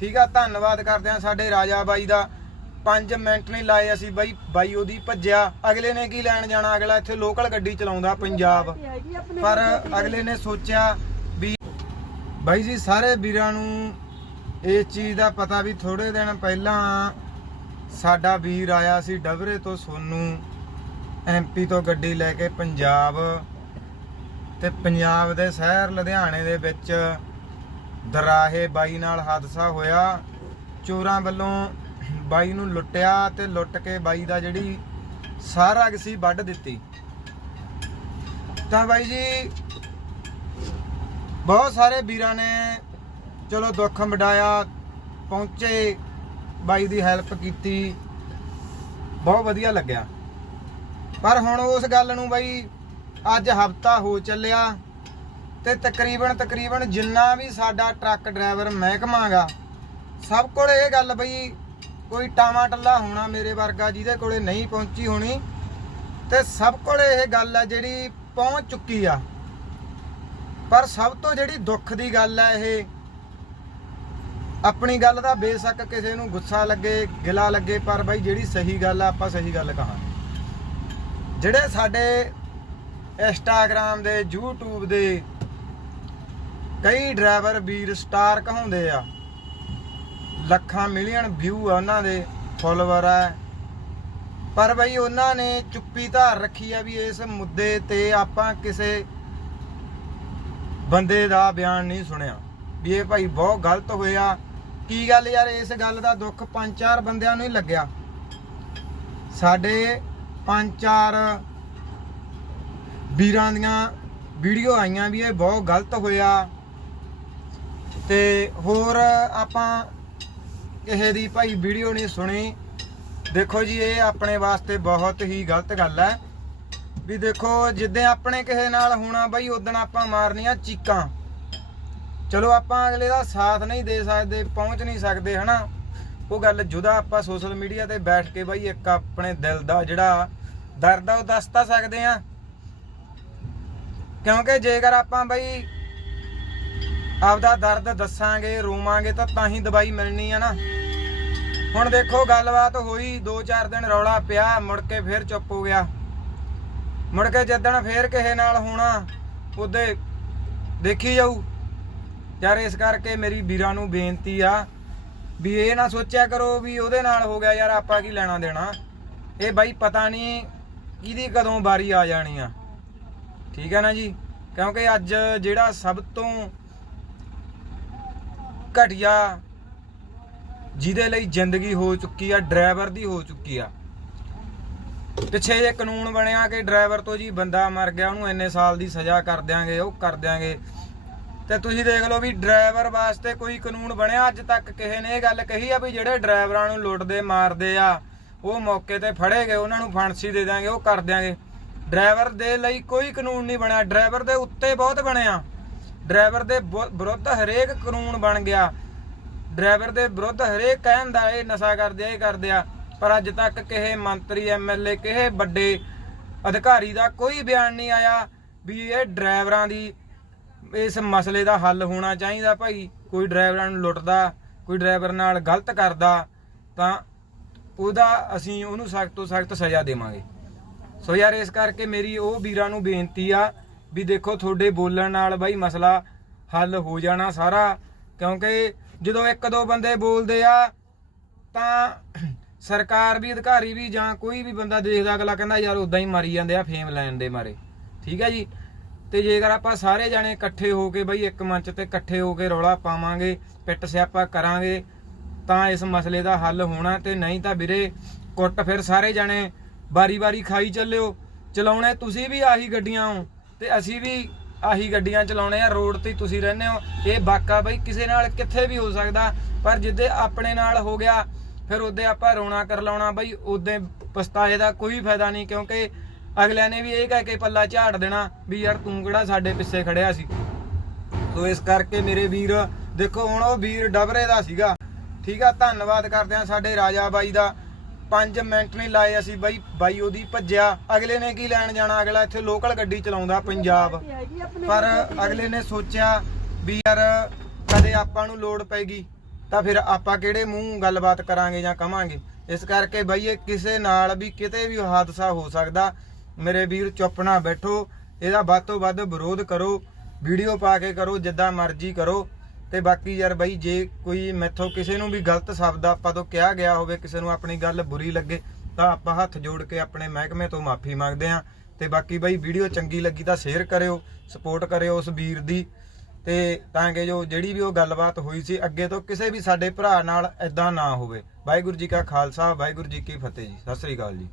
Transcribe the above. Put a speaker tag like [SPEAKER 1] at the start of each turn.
[SPEAKER 1] ਠੀਕ ਆ, ਧੰਨਵਾਦ ਕਰਦੇ ਆ ਸਾਡੇ ਰਾਜਾ ਬਾਈ ਦਾ। 5 ਮਿੰਟ ਨਹੀਂ ਲਾਏ ਅਸੀਂ ਬਾਈ ਬਾਈ ਉਹਦੀ ਭੱਜਿਆ। ਅਗਲੇ ਨੇ ਕੀ ਲੈਣ ਜਾਣਾ? ਅਗਲਾ ਇੱਥੇ ਲੋਕਲ ਗੱਡੀ ਚਲਾਉਂਦਾ ਪੰਜਾਬ। ਪਰ ਅਗਲੇ ਨੇ ਸੋਚਿਆ ਵੀ ਬਾਈ ਜੀ, ਸਾਰੇ ਵੀਰਾਂ ਨੂੰ ਇਸ ਚੀਜ਼ ਦਾ ਪਤਾ ਵੀ ਥੋੜੇ ਦਿਨ ਪਹਿਲਾਂ ਸਾਡਾ ਵੀਰ ਆਇਆ ਸੀ ਡਬਰੇ ਤੋਂ ਸੋਨੂ ਐਮਪੀ ਤੋਂ ਗੱਡੀ ਲੈ ਕੇ ਪੰਜਾਬ। ਤੇ ਪੰਜਾਬ ਦੇ ਸ਼ਹਿਰ ਲੁਧਿਆਣੇ ਦੇ ਵਿੱਚ ਦਰਾਹੇ ਬਾਈ ਨਾਲ ਹਾਦਸਾ ਹੋਇਆ। ਚੋਰਾਂ ਵੱਲੋਂ ਬਾਈ ਨੂੰ ਲੁੱਟਿਆ ਤੇ ਲੁੱਟ ਕੇ ਬਾਈ ਦਾ ਜਿਹੜੀ ਸਾਰਾ ਸੀ ਵੱਢ ਦਿੱਤੀ। ਤਾਂ ਬਾਈ ਜੀ, ਬਹੁਤ ਸਾਰੇ ਵੀਰਾਂ ਨੇ ਚਲੋ ਦੁੱਖ ਮਿਟਾਇਆ ਪਹੁੰਚੇ, ਬਾਈ ਦੀ ਹੈਲਪ ਕੀਤੀ। ਬਹੁਤ ਵਧੀਆ ਲੱਗਿਆ। ਪਰ ਹੁਣ ਉਸ ਗੱਲ ਨੂੰ ਬਾਈ ਅੱਜ ਹਫਤਾ ਹੋ ਚੱਲਿਆ। ਤੇ ਤਕਰੀਬਨ ਤਕਰੀਬਨ ਜਿੰਨਾ ਵੀ ਸਾਡਾ ਟਰੱਕ ਡਰਾਈਵਰ ਮਹਿਕਮਾਗਾ ਸਭ ਕੋਲ ਇਹ ਗੱਲ ਬਈ ਕੋਈ ਟਾਵਾ ਟੱਲਾ ਹੋਣਾ ਮੇਰੇ ਵਰਗਾ ਜਿਹਦੇ ਕੋਲੇ ਨਹੀਂ ਪਹੁੰਚੀ ਹੋਣੀ, ਤੇ ਸਭ ਕੋਲ ਇਹ ਗੱਲ ਆ ਜਿਹੜੀ ਪਹੁੰਚ ਚੁੱਕੀ ਆ। ਪਰ ਸਭ ਤੋਂ ਜਿਹੜੀ ਦੁੱਖ ਦੀ ਗੱਲ ਹੈ ਇਹ, ਆਪਣੀ ਗੱਲ ਦਾ ਬੇਸ਼ੱਕ ਕਿਸੇ ਨੂੰ ਗੁੱਸਾ ਲੱਗੇ, ਗਿਲਾ ਲੱਗੇ, ਪਰ ਬਾਈ ਜਿਹੜੀ ਸਹੀ ਗੱਲ ਆ ਆਪਾਂ ਸਹੀ ਗੱਲ ਕਹਾਂਗੇ। ਜਿਹੜੇ ਸਾਡੇ ਇੰਸਟਾਗ੍ਰam ਦੇ YouTube ਦੇ ਕਈ ਡਰਾਈਵਰ ਵੀਰ ਸਟਾਰ ਕਹਾਉਂਦੇ ਆ, ਲੱਖਾਂ ਮਿਲੀਅਨ ਵਿਊ ਆ ਉਹਨਾਂ ਦੇ ਫੋਲੋਵਰ ਆ। ਪਰ ਬਈ ਉਹਨਾਂ ਨੇ ਚੁੱਪੀ ਧਾਰ ਰੱਖੀ ਆ ਵੀ ਇਸ ਮੁੱਦੇ ਤੇ ਆਪਾਂ ਕਿਸੇ ਬੰਦੇ ਦਾ ਬਿਆਨ ਨਹੀਂ ਸੁਣਿਆ। ਵੀ ਇਹ ਭਾਈ ਬਹੁਤ ਗਲਤ ਹੋਇਆ ਕੀ ਗੱਲ ਯਾਰ, ਇਸ ਗੱਲ ਦਾ ਦੁੱਖ ਪੰਜ ਚਾਰ ਬੰਦਿਆਂ ਨੂੰ ਹੀ ਲੱਗਿਆ। ਸਾਡੇ ਪੰਜ ਚਾਰ ਵੀਰਾਂ ਦੀਆਂ ਵੀਡੀਓ ਆਈਆਂ ਵੀ ਇਹ ਬਹੁਤ ਗਲਤ ਹੋਇਆ। ਤੇ ਹੋਰ ਆਪਾਂ ਕਿਸੇ ਦੀ ਭਾਈ ਵੀਡੀਓ ਨਹੀਂ ਸੁਣੀ, ਦੇਖੋ ਜੀ, ਇਹ ਆਪਣੇ ਵਾਸਤੇ ਬਹੁਤ ਹੀ ਗਲਤ ਗੱਲ ਹੈ। ਵੀ ਦੇਖੋ, ਜਿੱਦਾਂ ਆਪਣੇ ਕਿਸੇ ਨਾਲ ਹੋਣਾ ਬਈ ਉਦੋਂ ਆਪਾਂ ਮਾਰਨੀਆਂ ਚੀਕਾਂ। ਚਲੋ, ਆਪਾਂ ਅਗਲੇ ਦਾ ਸਾਥ ਨਹੀਂ ਦੇ ਸਕਦੇ, ਪਹੁੰਚ ਨਹੀਂ ਸਕਦੇ, ਹਨਾ? ਉਹ ਗੱਲ ਜੁਦਾ ਆਪਾਂ ਸੋਸ਼ਲ ਮੀਡੀਆ ਤੇ ਬੈਠ ਕੇ ਬਈ, ਇੱਕ ਆਪਣੇ ਦਿਲ ਦਾ ਜਿਹੜਾ ਦਰਦ ਆ, ਉਹ ਦੱਸ ਤਾਂ ਸਕਦੇ ਆ। ਕਿਉਂਕਿ ਜੇਕਰ ਆਪਾਂ ਬਈ ਆਪਦਾ ਦਰਦ ਦੱਸਾਂਗੇ, ਰੋਵਾਂਗੇ ਤਾਂ ਤਾਂ ਹੀ ਦਵਾਈ ਮਿਲਣੀ ਆ ਨਾ। ਹੁਣ ਦੇਖੋ, ਗੱਲਬਾਤ ਹੋਈ 2-4 ਦਿਨ ਰੌਲਾ ਪਿਆ, ਮੁੜ ਕੇ ਫੇਰ ਚੁੱਪ ਹੋ ਗਿਆ। ਮੁੜ ਕੇ ਜਦੋਂ ਫੇਰ ਕਿਸੇ ਨਾਲ ਹੋਣਾ, ਉਹਦੇ ਦੇਖੀ ਜਾਊ। ਯਾਰ ਇਸ ਕਰਕੇ ਮੇਰੀ ਵੀਰਾਂ ਨੂੰ ਬੇਨਤੀ ਆ ਵੀ ਇਹ ਨਾ ਸੋਚਿਆ ਕਰੋ ਵੀ ਉਹਦੇ ਨਾਲ ਹੋ ਗਿਆ, ਯਾਰ ਆਪਾਂ ਕੀ ਲੈਣਾ ਦੇਣਾ। ਇਹ ਬਾਈ ਪਤਾ ਨਹੀਂ ਕਿਹਦੀ ਕਦੋਂ ਵਾਰੀ ਆ ਜਾਣੀ ਆ। ਠੀਕ ਹੈ ਨਾ ਜੀ? ਕਿਉਂਕਿ ਅੱਜ ਜਿਹੜਾ ਸਭ ਤੋਂ ਘਟੀਆ ਜਿਹਦੇ ਲਈ ਜ਼ਿੰਦਗੀ ਹੋ ਚੁੱਕੀ ਆ, ਡਰਾਈਵਰ ਦੀ ਹੋ ਚੁੱਕੀ ਆ। ਪਿੱਛੇ ਜੇ ਕਾਨੂੰਨ ਬਣਿਆ ਕਿ ਡਰਾਈਵਰ ਤੋਂ ਜੀ ਬੰਦਾ ਮਰ ਗਿਆ, ਉਹਨੂੰ ਇੰਨੇ ਸਾਲ ਦੀ ਸਜ਼ਾ ਕਰ ਦਿਆਂਗੇ, ਉਹ ਕਰ ਦਿਆਂਗੇ। ਤੇ ਤੁਸੀਂ ਦੇਖ ਲਓ ਵੀ ਡਰਾਈਵਰ ਵਾਸਤੇ ਕੋਈ ਕਾਨੂੰਨ ਬਣਿਆ, ਅੱਜ ਤੱਕ ਕਿਸੇ ਨੇ ਇਹ ਗੱਲ ਕਹੀ ਆ ਵੀ ਜਿਹੜੇ ਡਰਾਈਵਰਾਂ ਨੂੰ ਲੁੱਟਦੇ, ਮਾਰਦੇ ਆ, ਉਹ ਮੌਕੇ ਤੇ ਫੜੇ ਗਏ, ਉਹਨਾਂ ਨੂੰ ਫਾਂਸੀ ਦੇ ਦਾਂਗੇ ਉਹ ਕਰ ਦਿਆਂਗੇ। ਡਰਾਈਵਰ ਦੇ ਲਈ ਕੋਈ ਕਾਨੂੰਨ ਨਹੀਂ ਬਣਿਆ, ਡਰਾਈਵਰ ਦੇ ਉੱਤੇ ਬਹੁਤ ਬਣਿਆ ਡਰਾਈਵਰ ਦੇ ਵਿ- ਵਿਰੁੱਧ ਹਰੇਕ ਕਾਨੂੰਨ ਬਣ ਗਿਆ। ਡਰਾਈਵਰ ਦੇ ਵਿਰੁੱਧ ਹਰੇਕ ਕਹਿੰਦਾ ਇਹ ਨਸ਼ਾ ਕਰਦੇ ਆ, ਇਹ ਕਰਦੇ ਆ। ਪਰ ਅੱਜ ਤੱਕ ਕਿਸੇ ਮੰਤਰੀ ਐਮਐਲਏ ਕਿਸੇ ਵੱਡੇ ਅਧਿਕਾਰੀ ਦਾ ਕੋਈ ਬਿਆਨ ਨਹੀਂ ਆਇਆ ਵੀ ਇਹ ਡਰਾਈਵਰਾਂ ਦੀ ਇਸ ਮਸਲੇ ਦਾ ਹੱਲ ਹੋਣਾ ਚਾਹੀਦਾ ਭਾਈ। ਕੋਈ ਡਰਾਈਵਰਾਂ ਨੂੰ ਲੁੱਟਦਾ, ਕੋਈ ਡਰਾਈਵਰ ਨਾਲ ਗਲਤ ਕਰਦਾ, ਤਾਂ ਉਹਦਾ ਅਸੀਂ ਉਹਨੂੰ ਸਖਤ ਤੋਂ ਸਖਤ ਸਜ਼ਾ ਦੇਵਾਂਗੇ। ਸੋ ਯਾਰ, ਇਸ ਕਰਕੇ ਮੇਰੀ ਉਹ ਵੀਰਾਂ ਨੂੰ ਬੇਨਤੀ ਆ ਵੀ ਦੇਖੋ ਤੁਹਾਡੇ ਬੋਲਣ ਨਾਲ ਬਾਈ ਮਸਲਾ ਹੱਲ ਹੋ ਜਾਣਾ ਸਾਰਾ। ਕਿਉਂਕਿ ਜਦੋਂ ਇੱਕ ਦੋ ਬੰਦੇ ਬੋਲਦੇ ਆ, ਤਾਂ ਸਰਕਾਰ ਵੀ, ਅਧਿਕਾਰੀ ਵੀ ਜਾਂ ਕੋਈ ਵੀ ਬੰਦਾ ਦੇਖਦਾ ਅਗਲਾ ਕਹਿੰਦਾ, ਯਾਰ ਉਦਾਂ ਹੀ ਮਾਰੀ ਜਾਂਦੇ ਆ ਫੇਮ ਲੈਣ ਦੇ ਮਾਰੇ। ਠੀਕ ਹੈ ਜੀ? ਤੇ ਜੇਕਰ ਆਪਾਂ ਸਾਰੇ ਜਾਣੇ ਇਕੱਠੇ ਹੋ ਕੇ ਬਈ ਇੱਕ ਮੰਚ ਤੇ ਇਕੱਠੇ ਹੋ ਕੇ ਰੌਲਾ ਪਾਵਾਂਗੇ ਪਿੱਟ ਸਿਆਪਾ ਕਰਾਂਗੇ, ਤਾਂ ਇਸ ਮਸਲੇ ਦਾ ਹੱਲ ਹੋਣਾ ਤੇ ਨਹੀਂ ਤਾਂ ਵੀਰੇ ਕੁੱਟ ਫਿਰ ਸਾਰੇ ਜਾਣੇ ਬਾਰੀ-ਬਾਰੀ ਖਾਈ ਚੱਲਿਓ। ਚਲਾਉਣੇ ਤੁਸੀਂ ਵੀ ਆਹੀ ਗੱਡੀਆਂ ਹੋ ਤੇ ਅਸੀਂ ਵੀ ਆਹੀ ਗੱਡੀਆਂ ਚਲਾਉਣੇ ਆ, ਰੋਡ ਤੇ ਤੁਸੀਂ ਰਹਿੰਦੇ ਹੋ। ਇਹ ਵਾਕਾ ਬਈ ਕਿਸੇ ਨਾਲ ਕਿੱਥੇ ਵੀ ਹੋ ਸਕਦਾ, ਪਰ ਜਿੱਦੇ ਆਪਣੇ ਨਾਲ ਹੋ ਗਿਆ, ਫਿਰ ਉਹਦੇ ਆਪਾਂ ਰੋਣਾ ਕਰ ਲਾਉਣਾ ਬਈ, ਉਹਦੇ ਪਛਤਾਏ ਦਾ ਕੋਈ ਫਾਇਦਾ ਨਹੀਂ, ਕਿਉਂਕਿ ਅਗਲਿਆਂ ਨੇ ਵੀ ਇਹ ਕਹਿ ਕੇ ਪੱਲਾ ਝਾੜ ਦੇਣਾ ਵੀ ਯਾਰ ਤੂੰ ਕਿਹੜਾ ਸਾਡੇ ਪਿੱਛੇ ਖੜਿਆ ਸੀ। ਸੋ ਇਸ ਕਰਕੇ ਮੇਰੇ ਵੀਰ, ਦੇਖੋ ਹੁਣ ਉਹ ਵੀਰ ਡਬਰੇ ਦਾ ਸੀਗਾ। ਠੀਕ ਆ, ਧੰਨਵਾਦ ਕਰਦੇ ਆ ਸਾਡੇ ਰਾਜਾ ਬਾਈ ਦਾ। 5 ਮਿੰਟ ਨਹੀਂ ਲਾਏ ਅਸੀਂ ਬਾਈ ਬਾਈ ਉਹਦੀ ਭੱਜਿਆ। ਅਗਲੇ ਨੇ ਕੀ ਲੈਣ ਜਾਣਾ? ਅਗਲਾ ਇੱਥੇ ਲੋਕਲ ਗੱਡੀ ਚਲਾਉਂਦਾ ਪੰਜਾਬ। ਪਰ ਅਗਲੇ ਨੇ ਸੋਚਿਆ ਵੀ ਯਾਰ ਕਦੇ ਆਪਾਂ ਨੂੰ ਲੋੜ ਪੈਗੀ, ਤਾਂ ਫਿਰ ਆਪਾਂ ਕਿਹੜੇ ਮੂੰਹ ਗੱਲਬਾਤ ਕਰਾਂਗੇ ਜਾਂ ਕਵਾਂਗੇ? ਇਸ ਕਰਕੇ ਬਈ ਇਹ ਕਿਸੇ ਨਾਲ ਵੀ ਕਿਤੇ ਵੀ ਹਾਦਸਾ ਹੋ ਸਕਦਾ। ਮੇਰੇ ਵੀਰ, ਚੁੱਪ ਨਾ ਬੈਠੋ। ਇਹਦਾ ਵੱਧ ਤੋਂ ਵੱਧ ਵਿਰੋਧ ਕਰੋ। ਵੀਡੀਓ ਪਾ ਕੇ ਕਰੋ, ਜਿੱਦਾਂ ਮਰਜ਼ੀ ਕਰੋ। ਤੇ ਬਾਕੀ ਯਾਰ ਬਈ, ਜੇ ਕੋਈ ਮੈਥੋਂ ਕਿਸੇ ਨੂੰ ਵੀ ਗਲਤ ਸ਼ਬਦ ਆਪਾਂ ਤੋਂ ਕਿਹਾ ਗਿਆ ਹੋਵੇ, ਕਿਸੇ ਨੂੰ ਆਪਣੀ ਗੱਲ ਬੁਰੀ ਲੱਗੇ, ਤਾਂ ਆਪਾਂ ਹੱਥ ਜੋੜ ਕੇ ਆਪਣੇ ਮਹਿਕਮੇ ਤੋਂ ਮਾਫੀ ਮੰਗਦੇ ਆਂ ਤੇ ਬਾਕੀ ਬਈ, ਵੀਡੀਓ ਚੰਗੀ ਲੱਗੀ ਤਾਂ ਸ਼ੇਅਰ ਕਰਿਓ ਸਪੋਰਟ ਕਰਿਓ ਉਸ ਵੀਰ ਦੀ। ਤੇ ਤਾਂ ਕਿ ਜੋ ਜਿਹੜੀ ਵੀ ਉਹ ਗੱਲਬਾਤ ਹੋਈ ਸੀ, ਅੱਗੇ ਤੋਂ ਕਿਸੇ ਵੀ ਸਾਡੇ ਭਰਾ ਨਾਲ ਐਦਾਂ ਨਾ ਹੋਵੇ। ਵਾਹਿਗੁਰੂ ਜੀ ਕਾ ਖਾਲਸਾ, ਵਾਹਿਗੁਰੂ ਜੀ ਕੀ ਫਤਿਹ ਜੀ। ਸਤਿ ਸ੍ਰੀ ਅਕਾਲ ਜੀ।